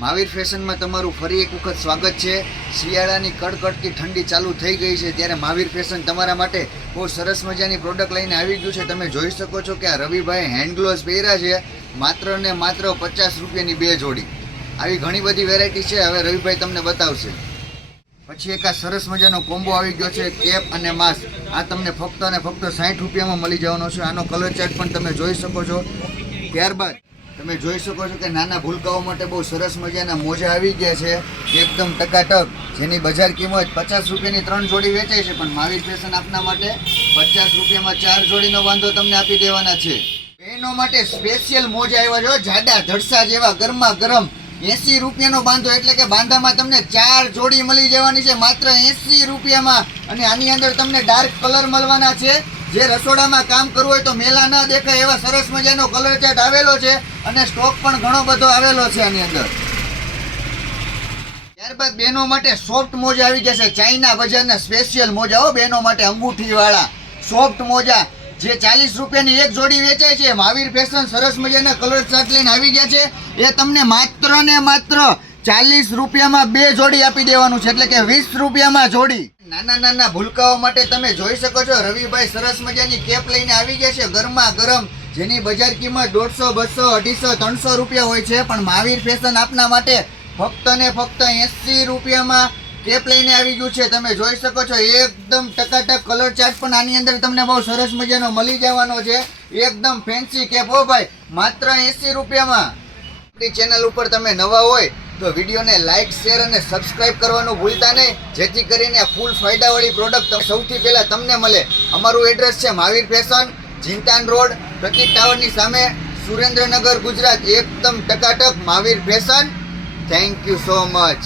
મહાવીર ફેશનમાં તમારું ફરી એક વખત સ્વાગત છે. શિયાળાની કડકડતી ઠંડી ચાલુ થઈ ગઈ છે ત્યારે મહાવીર ફેશન તમારા માટે બહુ સરસ મજાની પ્રોડક્ટ લઈને આવી ગયું છે. તમે જોઈ શકો છો કે આ રવિભાઈ હેન્ડ પહેર્યા છે. માત્ર ને માત્ર પચાસ રૂપિયાની બે જોડી. આવી ઘણી બધી વેરાયટી છે. હવે રવિભાઈ તમને બતાવશે. પછી એક આ સરસ મજાનો કોમ્બો આવી ગયો છે, કેપ અને માસ્ક. આ તમને ફક્ત અને ફક્ત સાઠ રૂપિયામાં મળી જવાનો છે. આનો કલર ચાર્ટ પણ તમે જોઈ શકો છો. ત્યારબાદ તમે જોઈ શકો છો કે નાના ભૂલકાઓ માટે બહુ સરસ મજાના મોજા આવી ગયા છે. એકદમ ટકાટક, જેની બજાર કિંમત પચાસ રૂપિયાની ત્રણ જોડી વેચાય છે, પણ મહાવીર ફેશન આપના માટે પચાસ રૂપિયામાં ચાર જોડીનો વાંધો તમને આપી દેવાના છે. બહેનો માટે સ્પેશિયલ મોજા આવ્યા છે જાડા ધડસા જેવા, ગરમા ગરમ. એસી રૂપિયાનો બાંધો એટલે કે બાંધામાં તમને ચાર જોડી મળી જવાની છે, માત્ર એસી રૂપિયામાં. અને આની અંદર તમને ડાર્ક કલર મળવાના છે. જે રસોડામાં કામ કરવું હોય તો મેલા ના દેખાય એવા સરસ મજાનો કલર ચાર્ટ આવેલો છે અને સ્ટોક પણ ઘણો બધો આવેલો છે આની અંદર. ત્યારબાદ બહેનો માટે સોફ્ટ મોજા આવી જશે. ચાઇના બજારના સ્પેશિયલ મોજા હો બહેનો માટે અંગૂઠીવાળા. સોફ્ટ મોજા જે ચાલીસ રૂપિયાની એક જોડી વેચાય છે. મહાવીર ફેશન સરસ મજાના કલર ચાર્ટ લઈને આવી ગયા છે. એ તમને માત્ર ને માત્ર ચાલીસ રૂપિયામાં બે જોડી આપી દેવાનું છે, એટલે કે વીસ રૂપિયામાં જોડી. નાના નાના ભૂલકાઓ માટે તમે જોઈ શકો છો, રવિભાઈ સરસ મજાની કેપ લઈને આવી ગયા છે, ગરમા ગરમ. જેની બજાર કિંમત દોઢસો, બસો, અઢીસો, ત્રણસો રૂપિયા હોય છે, પણ મહાવીર ફેશન આપના માટે ફક્ત ને ફક્ત એસી રૂપિયામાં કેપ લઈને આવી ગયું છે. તમે જોઈ શકો છો, એકદમ ટકાટક કલર ચાર્ટ પણ આની અંદર તમને બહુ સરસ મજાનો મળી જવાનો છે. એકદમ ફેન્સી કેપ હો ભાઈ, માત્ર એસી રૂપિયામાં. આપણી ચેનલ ઉપર તમે નવા હોય તો વિડીયોને લાઇક શેર અને સબસ્ક્રાઇબ કરવાનું ભૂલતા નહીં. જેથી કરીને ફૂલ ફાયદાવાળી પ્રોડક્ટ સૌથી પહેલાં તમને મળે. અમારું એડ્રેસ છે મહાવીર ફેશન જીંતાન રોડ, પ્રતિક ટાવરની સામે, સુરેન્દ્રનગર, ગુજરાત. એકદમ ટકાટક Mahavir fashion thank you so much